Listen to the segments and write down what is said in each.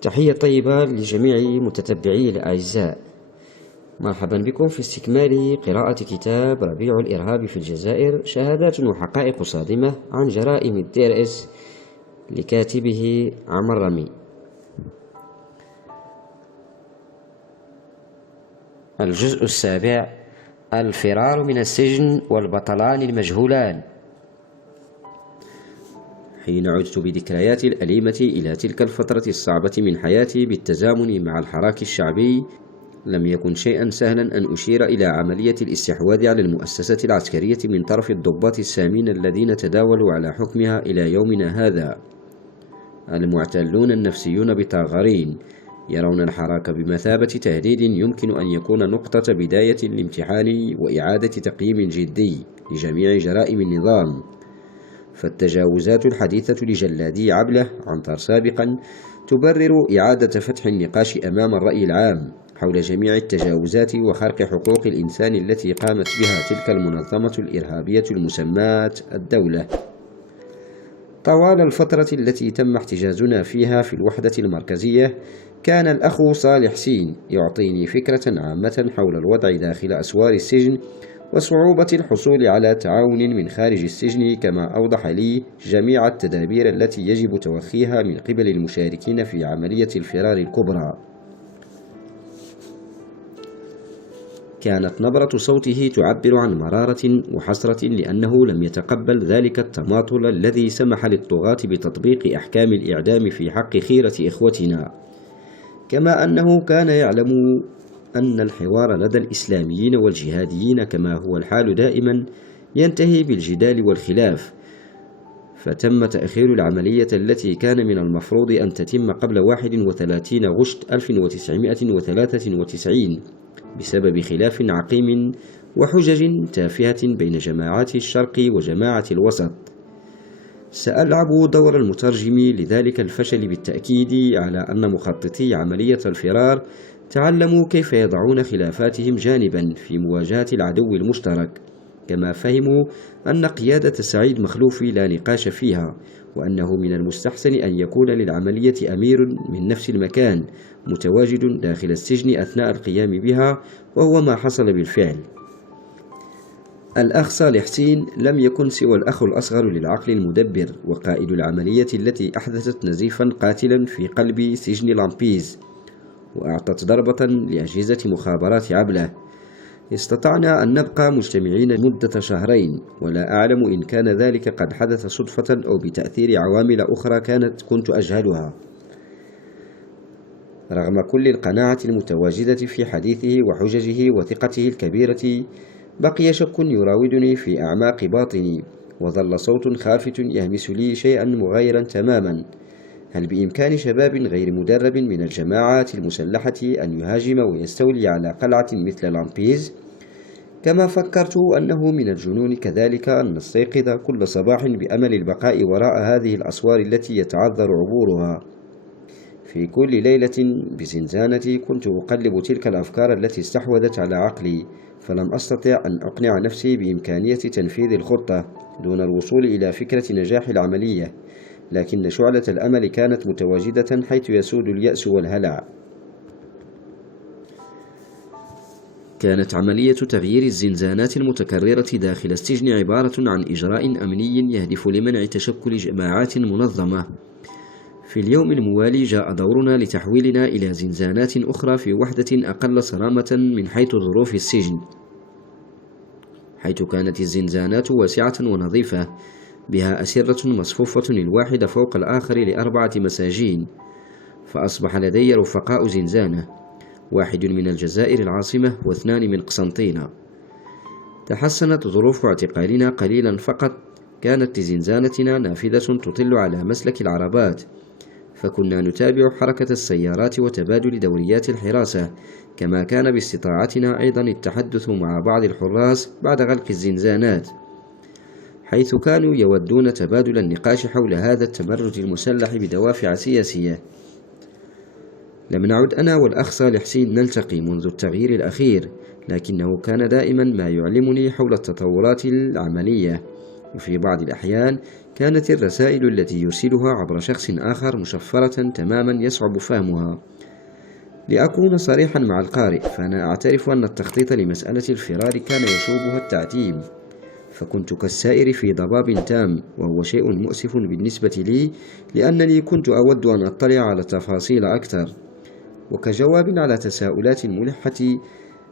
تحية طيبة لجميع متتبعي الأعزاء. مرحبا بكم في استكمال قراءة كتاب ربيع الإرهاب في الجزائر، شهادات وحقائق صادمة عن جرائم الدير إس لكاتبه عمر رمي. الجزء السابع: الفرار من السجن والبطلان المجهولان. حين عدت بذكرياتي الأليمة إلى تلك الفترة الصعبة من حياتي بالتزامن مع الحراك الشعبي، لم يكن شيئا سهلا أن أشير إلى عملية الاستحواذ على المؤسسة العسكرية من طرف الضباط السامين الذين تداولوا على حكمها إلى يومنا هذا. المعتلون النفسيون بطاغرين يرون الحراك بمثابة تهديد يمكن أن يكون نقطة بداية لامتحان وإعادة تقييم جدي لجميع جرائم النظام. فالتجاوزات الحديثة لجلادي عبلة عنتر سابقا تبرر إعادة فتح النقاش أمام الرأي العام حول جميع التجاوزات وخرق حقوق الإنسان التي قامت بها تلك المنظمة الإرهابية المسماة الدولة. طوال الفترة التي تم احتجازنا فيها في الوحدة المركزية، كان الأخ صالح سين يعطيني فكرة عامة حول الوضع داخل أسوار السجن وصعوبة الحصول على تعاون من خارج السجن، كما أوضح لي جميع التدابير التي يجب توخيها من قبل المشاركين في عملية الفرار الكبرى. كانت نبرة صوته تعبر عن مرارة وحسرة لأنه لم يتقبل ذلك التماطل الذي سمح للطغاة بتطبيق أحكام الإعدام في حق خيرة إخوتنا، كما أنه كان يعلم أن الحوار لدى الإسلاميين والجهاديين كما هو الحال دائما ينتهي بالجدال والخلاف. فتم تأخير العملية التي كان من المفروض أن تتم قبل 31 غشت 1993 بسبب خلاف عقيم وحجج تافهة بين جماعات الشرق وجماعة الوسط. سألعب دور المترجم لذلك الفشل بالتأكيد على أن مخططي عملية الفرار تعلموا كيف يضعون خلافاتهم جانبا في مواجهة العدو المشترك، كما فهموا أن قيادة سعيد مخلوفي لا نقاش فيها، وأنه من المستحسن أن يكون للعملية أمير من نفس المكان متواجد داخل السجن أثناء القيام بها، وهو ما حصل بالفعل. الأخ صالح سين لم يكن سوى الأخ الأصغر للعقل المدبر وقائد العملية التي أحدثت نزيفا قاتلا في قلب سجن لامبيز وأعطت ضربة لأجهزة مخابرات عبلة. استطعنا أن نبقى مجتمعين مدة شهرين، ولا أعلم إن كان ذلك قد حدث صدفة أو بتأثير عوامل أخرى كنت أجهلها. رغم كل القناعة المتواجدة في حديثه وحججه وثقته الكبيرة، بقي شك يراودني في أعماق باطني، وظل صوت خافت يهمس لي شيئا مغايرا تماما. هل بإمكان شباب غير مدرب من الجماعات المسلحة أن يهاجم ويستولي على قلعة مثل لامبيز؟ كما فكرت أنه من الجنون كذلك أن نستيقظ كل صباح بأمل البقاء وراء هذه الأسوار التي يتعذر عبورها. في كل ليلة بزنزانتي كنت أقلب تلك الأفكار التي استحوذت على عقلي، فلم أستطع أن أقنع نفسي بإمكانية تنفيذ الخطة دون الوصول إلى فكرة نجاح العملية، لكن شعلة الأمل كانت متواجدة حيث يسود اليأس والهلع. كانت عملية تغيير الزنزانات المتكررة داخل السجن عبارة عن إجراء أمني يهدف لمنع تشكل جماعات منظمة. في اليوم الموالي جاء دورنا لتحويلنا إلى زنزانات أخرى في وحدة أقل صرامة من حيث ظروف السجن، حيث كانت الزنزانات واسعة ونظيفة بها أسرة مصفوفة الواحد فوق الآخر ل4 مساجين. فأصبح لدي رفقاء زنزانة، 1 من الجزائر العاصمة و2 من قسنطينة. تحسنت ظروف اعتقالنا قليلا، فقط كانت لزنزانتنا نافذة تطل على مسلك العربات، فكنا نتابع حركة السيارات وتبادل دوريات الحراسة، كما كان باستطاعتنا أيضا التحدث مع بعض الحراس بعد غلق الزنزانات، حيث كانوا يودون تبادل النقاش حول هذا التمرد المسلح بدوافع سياسية. لم نعد أنا والأخ صالح سين نلتقي منذ التغيير الأخير، لكنه كان دائما ما يعلمني حول التطورات العملية، وفي بعض الأحيان كانت الرسائل التي يرسلها عبر شخص آخر مشفرة تماما يصعب فهمها. لأكون صريحا مع القارئ، فأنا أعترف أن التخطيط لمسألة الفرار كان يشوبها التعتيم، فكنت كالسائر في ضباب تام، وهو شيء مؤسف بالنسبة لي لأنني كنت أود أن أطلع على تفاصيل أكثر. وكجواب على تساؤلات ملحة،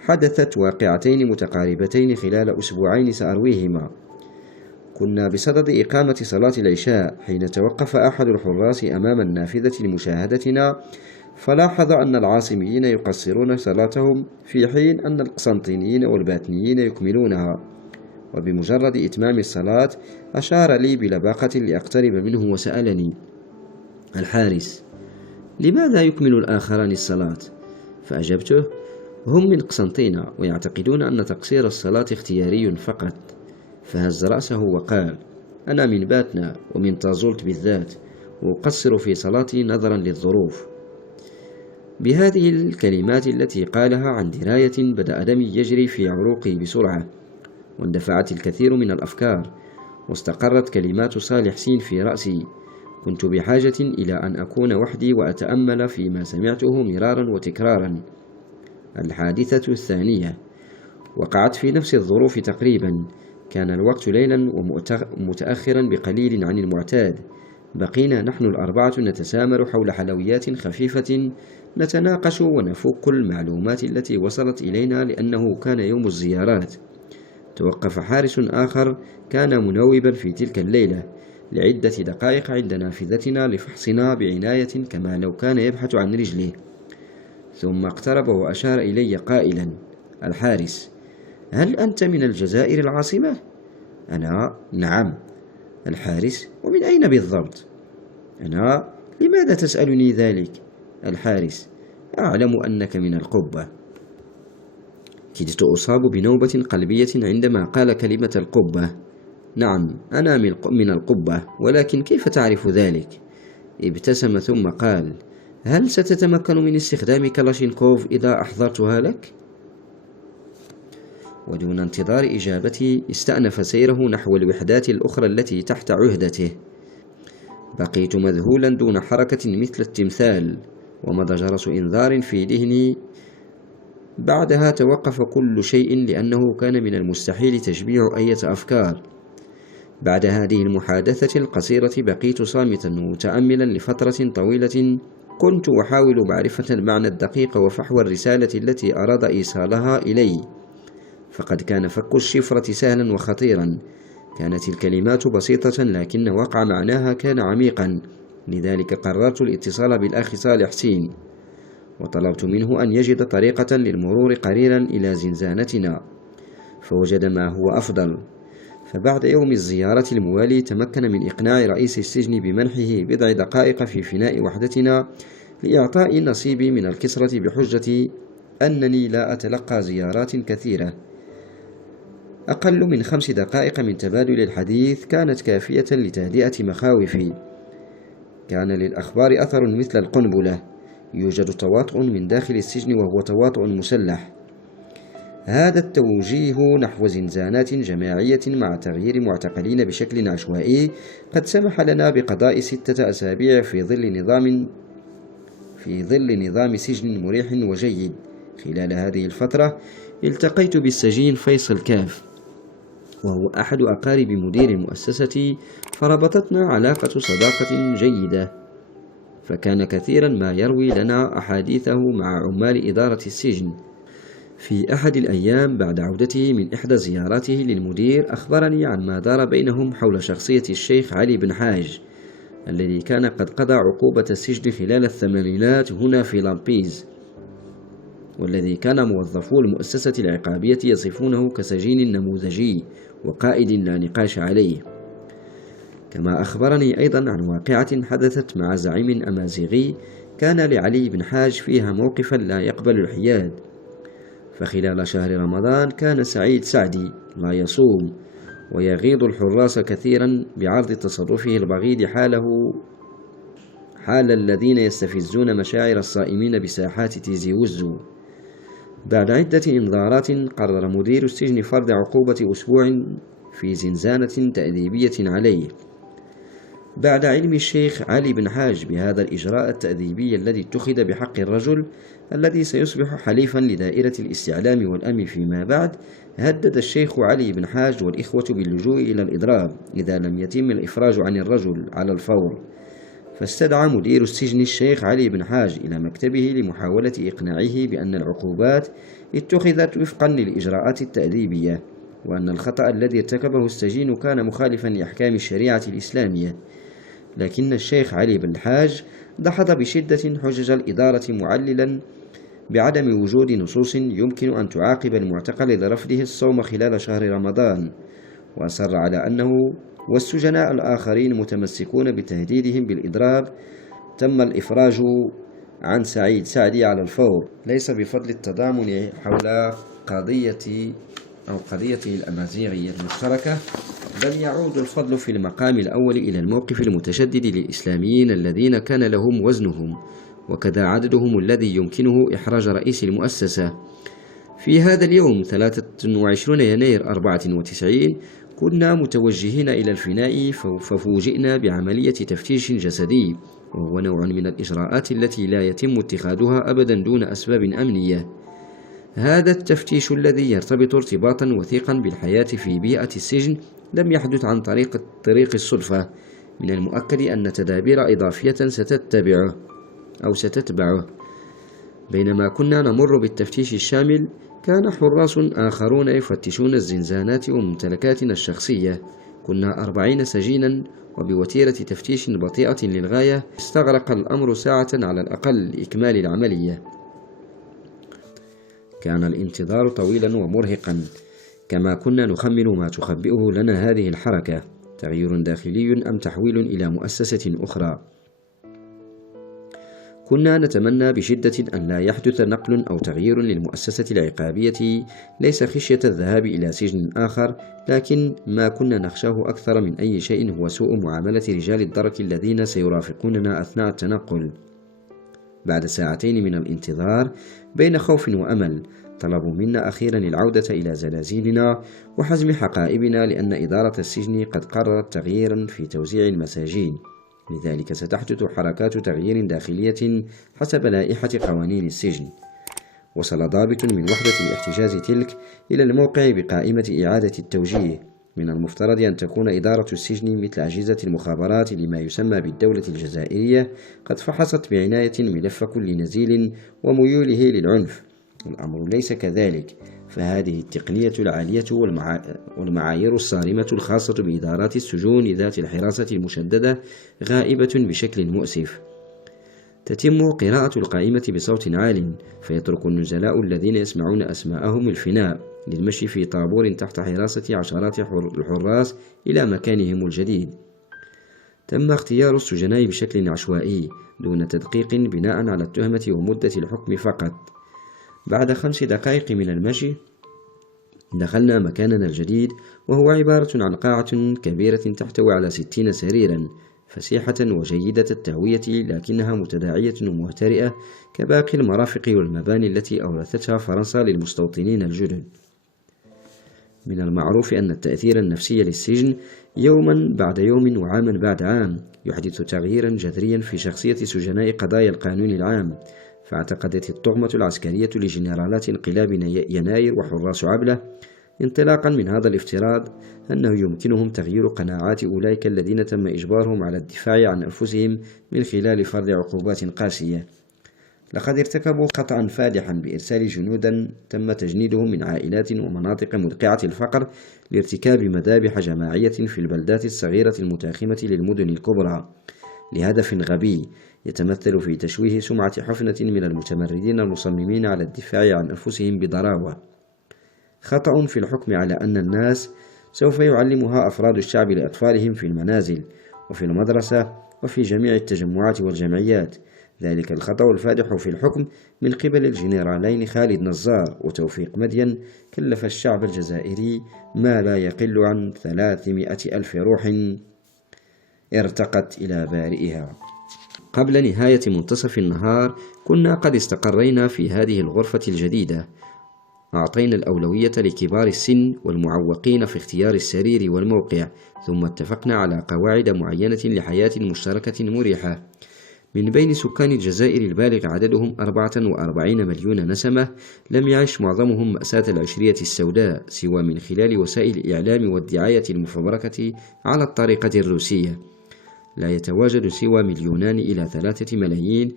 حدثت واقعتين متقاربتين خلال أسبوعين سأرويهما. كنا بصدد إقامة صلاة العشاء حين توقف أحد الحراس أمام النافذة لمشاهدتنا، فلاحظ أن العاصميين يقصرون صلاتهم في حين أن القسنطينيين والباتنيين يكملونها. وبمجرد إتمام الصلاة أشار لي بلباقة لأقترب منه وسألني: الحارس، لماذا يكمل الآخران الصلاة؟ فأجبته: هم من قسنطينة ويعتقدون أن تقصير الصلاة اختياري فقط. فهز رأسه وقال: أنا من باتنا ومن طازولت بالذات، وأقصر في صلاتي نظرا للظروف. بهذه الكلمات التي قالها عن دراية بدأ دمي يجري في عروقي بسرعة، واندفعت الكثير من الأفكار، واستقرت كلمات صالح سين في رأسي. كنت بحاجة إلى أن أكون وحدي وأتأمل فيما سمعته مرارا وتكرارا. الحادثة الثانية وقعت في نفس الظروف تقريبا. كان الوقت ليلا ومتأخرا بقليل عن المعتاد. بقينا نحن الأربعة نتسامر حول حلويات خفيفة، نتناقش ونفك المعلومات التي وصلت إلينا لأنه كان يوم الزيارات. توقف حارس آخر كان منوبا في تلك الليلة لعدة دقائق عند نافذتنا لفحصنا بعناية كما لو كان يبحث عن رجله، ثم اقترب وأشار إلي قائلا: الحارس، هل أنت من الجزائر العاصمة؟ أنا: نعم. الحارس: ومن أين بالضبط؟ أنا: لماذا تسألني ذلك؟ الحارس: أعلم أنك من القبة. كدت أصاب بنوبة قلبية عندما قال كلمة القبة. نعم، أنا من القبة، ولكن كيف تعرف ذلك؟ ابتسم ثم قال: هل ستتمكن من استخدام كلاشينكوف إذا أحضرتها لك؟ ودون انتظار إجابتي استأنف سيره نحو الوحدات الأخرى التي تحت عهدته. بقيت مذهولا دون حركة مثل التمثال، ومضى جرس إنذار في ذهني. بعدها توقف كل شيء لأنه كان من المستحيل تشبيع أي أفكار. بعد هذه المحادثة القصيرة بقيت صامتا متأملا لفترة طويلة. كنت أحاول معرفة المعنى الدقيق وفحوى الرسالة التي أراد إيصالها إلي، فقد كان فك الشفرة سهلا وخطيرا. كانت الكلمات بسيطة لكن وقع معناها كان عميقا. لذلك قررت الاتصال بالأخ صالح سين، وطلبت منه أن يجد طريقة للمرور قريرا إلى زنزانتنا، فوجد ما هو أفضل. فبعد يوم الزيارة الموالي تمكن من إقناع رئيس السجن بمنحه بضع دقائق في فناء وحدتنا لإعطاء نصيبي من الكسرة بحجة أنني لا أتلقى زيارات كثيرة. أقل من 5 دقائق من تبادل الحديث كانت كافية لتهدئة مخاوفي. كان للأخبار أثر مثل القنبلة، يوجد تواطؤ من داخل السجن وهو تواطؤ مسلح. هذا التوجيه نحو زنزانات جماعية مع تغيير معتقلين بشكل عشوائي قد سمح لنا بقضاء 6 أسابيع في ظل نظام سجن مريح وجيد. خلال هذه الفترة التقيت بالسجين فيصل كاف، وهو أحد أقارب مدير المؤسسة، فربطتنا علاقة صداقة جيدة. فكان كثيرا ما يروي لنا أحاديثه مع عمال إدارة السجن. في أحد الأيام بعد عودته من إحدى زياراته للمدير أخبرني عن ما دار بينهم حول شخصية الشيخ علي بن حاج، الذي كان قد قضى عقوبة السجن خلال الثمانينات هنا في لامبيز، والذي كان موظفو المؤسسة العقابية يصفونه كسجين نموذجي وقائد لا نقاش عليه. كما أخبرني أيضا عن واقعة حدثت مع زعيم أمازيغي كان لعلي بن حاج فيها موقفا لا يقبل الحياد. فخلال شهر رمضان كان سعيد سعدي لا يصوم ويغيظ الحراس كثيرا بعرض تصرفه البغيض حال الذين يستفزون مشاعر الصائمين بساحات تيزي وزو. بعد عدة إنذارات قرر مدير السجن فرض عقوبة أسبوع في زنزانة تأديبية عليه. بعد علم الشيخ علي بن حاج بهذا الإجراء التأديبي الذي اتخذ بحق الرجل الذي سيصبح حليفا لدائرة الاستعلام والأمن فيما بعد، هدد الشيخ علي بن حاج والإخوة باللجوء إلى الإضراب إذا لم يتم الإفراج عن الرجل على الفور. فاستدعى مدير السجن الشيخ علي بن حاج إلى مكتبه لمحاولة إقناعه بأن العقوبات اتخذت وفقا للإجراءات التأديبية، وأن الخطأ الذي ارتكبه السجين كان مخالفا لأحكام الشريعة الإسلامية. لكن الشيخ علي بن حاج دحض بشدة حجج الإدارة، معللا بعدم وجود نصوص يمكن أن تعاقب المعتقل لرفضه الصوم خلال شهر رمضان، وأصر على أنه والسجناء الآخرين متمسكون بتهديدهم بالإضراب تم الإفراج عن سعيد سعدي على الفور، ليس بفضل التضامن حول قضيته الأمازيغية المشتركة، بل يعود الفضل في المقام الأول إلى الموقف المتشدد للإسلاميين الذين كان لهم وزنهم، وكذا عددهم الذي يمكنه إحراج رئيس المؤسسة. في هذا اليوم 23 يناير 94 كنا متوجهين إلى الفناء، ففوجئنا بعملية تفتيش جسدي، وهو نوع من الإجراءات التي لا يتم اتخاذها أبدا دون أسباب أمنية. هذا التفتيش الذي يرتبط ارتباطا وثيقا بالحياة في بيئة السجن لم يحدث عن طريق الصدفة. من المؤكد أن تدابير إضافية ستتبعه. بينما كنا نمر بالتفتيش الشامل، كان حراس آخرون يفتشون الزنزانات وممتلكاتنا الشخصية. كنا 40 سجينا، وبوتيرة تفتيش بطيئة للغاية استغرق الأمر ساعة على الأقل لإكمال العملية. كان الانتظار طويلا ومرهقا، كما كنا نخمن ما تخبئه لنا هذه الحركة، تغيير داخلي أم تحويل إلى مؤسسة أخرى. كنا نتمنى بشدة أن لا يحدث نقل أو تغيير للمؤسسة العقابية، ليس خشية الذهاب إلى سجن آخر، لكن ما كنا نخشاه أكثر من أي شيء هو سوء معاملة رجال الدرك الذين سيرافقوننا أثناء التنقل. بعد ساعتين من الانتظار بين خوف وأمل، طلبوا منا أخيرا العودة إلى زنازيننا وحزم حقائبنا، لأن إدارة السجن قد قررت تغييرا في توزيع المساجين، لذلك ستحدث حركات تغيير داخلية حسب لائحة قوانين السجن. وصل ضابط من وحدة الاحتجاز تلك إلى الموقع بقائمة إعادة التوجيه. من المفترض أن تكون إدارة السجن مثل أجهزة المخابرات لما يسمى بالدولة الجزائرية قد فحصت بعناية ملف كل نزيل وميوله للعنف. الأمر ليس كذلك، فهذه التقنية العالية والمعايير الصارمة الخاصة بإدارات السجون ذات الحراسة المشددة غائبة بشكل مؤسف. تتم قراءة القائمة بصوت عال، فيترك النزلاء الذين يسمعون أسماءهم الفناء للمشي في طابور تحت حراسة عشرات الحراس إلى مكانهم الجديد. تم اختيار السجناء بشكل عشوائي دون تدقيق بناء على التهمة ومدة الحكم فقط. بعد 5 دقائق من المشي دخلنا مكاننا الجديد، وهو عبارة عن قاعة كبيرة تحتوي على 60 سريرا، فسيحة وجيدة التهوية، لكنها متداعية ومهترئة كباقي المرافق والمباني التي أورثتها فرنسا للمستوطنين الجدد. من المعروف أن التأثير النفسي للسجن يوما بعد يوم وعاما بعد عام يحدث تغييرا جذريا في شخصية سجناء قضايا القانون العام. فاعتقدت الطغمة العسكرية لجنرالات انقلاب يناير وحراس عبلة انطلاقا من هذا الافتراض أنه يمكنهم تغيير قناعات أولئك الذين تم إجبارهم على الدفاع عن أنفسهم من خلال فرض عقوبات قاسية. لقد ارتكبوا خطأ فادحا بإرسال جنودا تم تجنيدهم من عائلات ومناطق مدقعة الفقر لارتكاب مذابح جماعية في البلدات الصغيرة المتاخمة للمدن الكبرى، لهدف غبي يتمثل في تشويه سمعة حفنة من المتمردين المصممين على الدفاع عن أنفسهم بضراوة. خطأ في الحكم على أن الناس سوف يعلمها أفراد الشعب لأطفالهم في المنازل وفي المدرسة وفي جميع التجمعات والجمعيات. ذلك الخطأ الفادح في الحكم من قبل الجنرالين خالد نزار وتوفيق مدين كلف الشعب الجزائري ما لا يقل عن 300,000 روح ارتقت إلى بارئها. قبل نهاية منتصف النهار كنا قد استقرينا في هذه الغرفة الجديدة، أعطينا الأولوية لكبار السن والمعوقين في اختيار السرير والموقع، ثم اتفقنا على قواعد معينة لحياة مشتركة مريحة. من بين سكان الجزائر البالغ عددهم 44 مليون نسمة، لم يعش معظمهم مأساة العشرية السوداء سوى من خلال وسائل الإعلام والدعاية المفبركة على الطريقة الروسية. لا يتواجد سوى 2 إلى 3 ملايين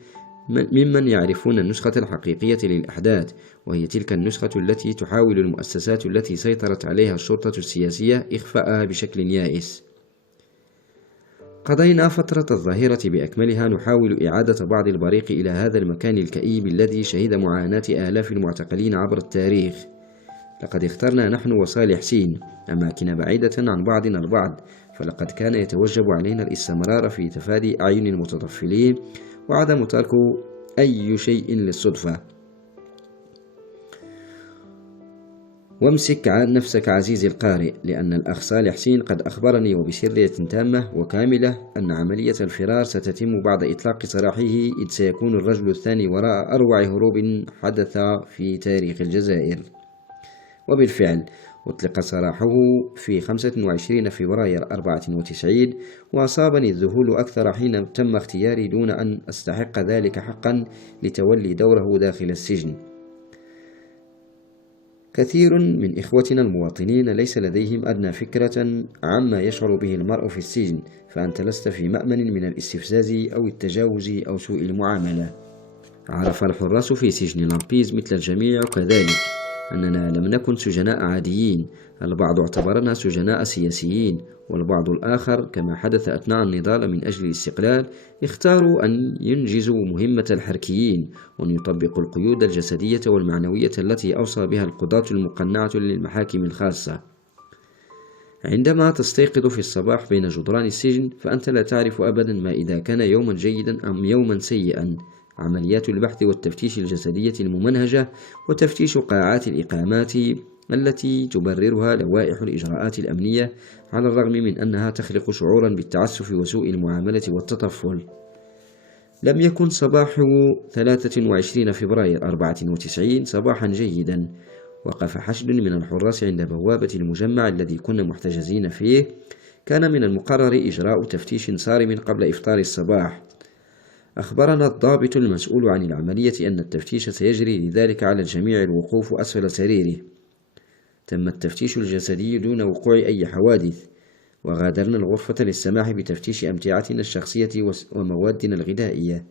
ممن يعرفون النسخة الحقيقية للأحداث، وهي تلك النسخة التي تحاول المؤسسات التي سيطرت عليها الشرطة السياسية إخفاءها بشكل يائس. قضينا فترة الظاهرة بأكملها نحاول إعادة بعض البريق إلى هذا المكان الكئيب الذي شهد معاناة آلاف المعتقلين عبر التاريخ. لقد اخترنا نحن وصالح سين أماكن بعيدة عن بعضنا البعض، فلقد كان يتوجب علينا الاستمرار في تفادي أعين المتطفلين وعدم ترك أي شيء للصدفة. وامسك نفسك عزيزي القارئ، لأن الأخ صالح سين قد أخبرني وبسرية تامة وكاملة أن عملية الفرار ستتم بعد إطلاق سراحه، إذ سيكون الرجل الثاني وراء أروع هروب حدث في تاريخ الجزائر. وبالفعل أطلق سراحه في 25 فبراير 94، وأصابني الذهول أكثر حين تم اختياري دون أن أستحق ذلك حقا لتولي دوره داخل السجن. كثير من إخوتنا المواطنين ليس لديهم أدنى فكرة عما يشعر به المرء في السجن، فأنت لست في مأمن من الاستفزاز أو التجاوز أو سوء المعاملة. عرف الحراس في سجن لامبيز مثل الجميع كذلك أننا لم نكن سجناء عاديين، البعض اعتبرنا سجناء سياسيين، والبعض الآخر كما حدث أثناء النضال من أجل الاستقلال اختاروا أن ينجزوا مهمة الحركيين وأن يطبقوا القيود الجسدية والمعنوية التي أوصى بها القضاة المقنعة للمحاكم الخاصة. عندما تستيقظ في الصباح بين جدران السجن فأنت لا تعرف أبدا ما إذا كان يوما جيدا أم يوما سيئا. عمليات البحث والتفتيش الجسدية الممنهجة وتفتيش قاعات الإقامات التي تبررها لوائح الإجراءات الأمنية، على الرغم من أنها تخلق شعورا بالتعسف وسوء المعاملة والتطفل. لم يكن صباح 23 فبراير 94 صباحا جيدا. وقف حشد من الحراس عند بوابة المجمع الذي كنا محتجزين فيه. كان من المقرر إجراء تفتيش صارم قبل إفطار الصباح. أخبرنا الضابط المسؤول عن العملية أن التفتيش سيجري، لذلك على الجميع الوقوف أسفل سريره. تم التفتيش الجسدي دون وقوع أي حوادث، وغادرنا الغرفة للسماح بتفتيش أمتعتنا الشخصية وموادنا الغذائية.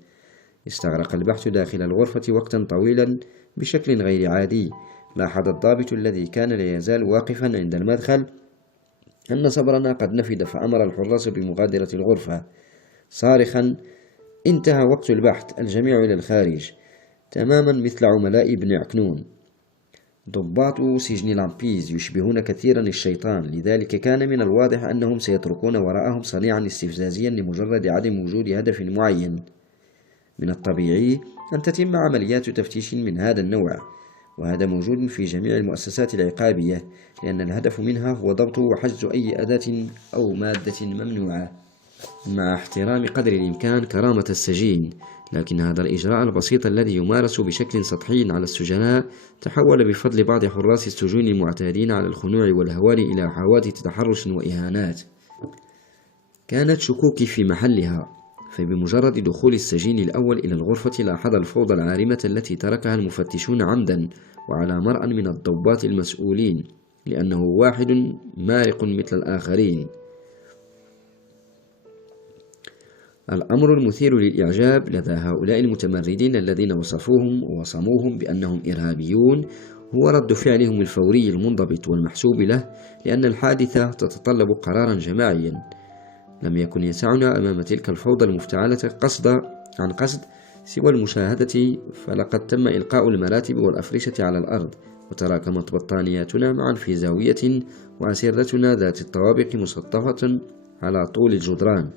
استغرق البحث داخل الغرفة وقتا طويلا بشكل غير عادي. لاحظ الضابط الذي كان لا يزال واقفا عند المدخل أن صبرنا قد نفد، فأمر الحراس بمغادرة الغرفة صارخا: انتهى وقت البحث، الجميع إلى الخارج. تماما مثل عملاء ابن عكنون. ضباط سجن لامبيز يشبهون كثيرا الشيطان، لذلك كان من الواضح أنهم سيتركون وراءهم صنيعا استفزازيا لمجرد عدم وجود هدف معين. من الطبيعي أن تتم عمليات تفتيش من هذا النوع، وهذا موجود في جميع المؤسسات العقابية، لأن الهدف منها هو ضبط وحجز أي أداة أو مادة ممنوعة، مع احترام قدر الإمكان كرامة السجين. لكن هذا الإجراء البسيط الذي يمارس بشكل سطحي على السجناء تحول بفضل بعض حراس السجون المعتادين على الخنوع والهوان إلى حوادث تحرش وإهانات. كانت شكوكي في محلها، فبمجرد دخول السجين الأول إلى الغرفة لاحظ الفوضى العارمة التي تركها المفتشون عمدا وعلى مرأى من الضباط المسؤولين، لأنه واحد مارق مثل الآخرين. الأمر المثير للإعجاب لدى هؤلاء المتمردين الذين وصفوهم ووصموهم بأنهم إرهابيون هو رد فعلهم الفوري المنضبط والمحسوب له، لأن الحادثة تتطلب قرارا جماعيا. لم يكن يسعنا أمام تلك الفوضى المفتعلة عن قصد سوى المشاهدة، فلقد تم إلقاء المراتب والأفرشة على الأرض، وتراكمت بطانياتنا معا في زاوية، وأسرتنا ذات الطوابق مسطفة على طول الجدران.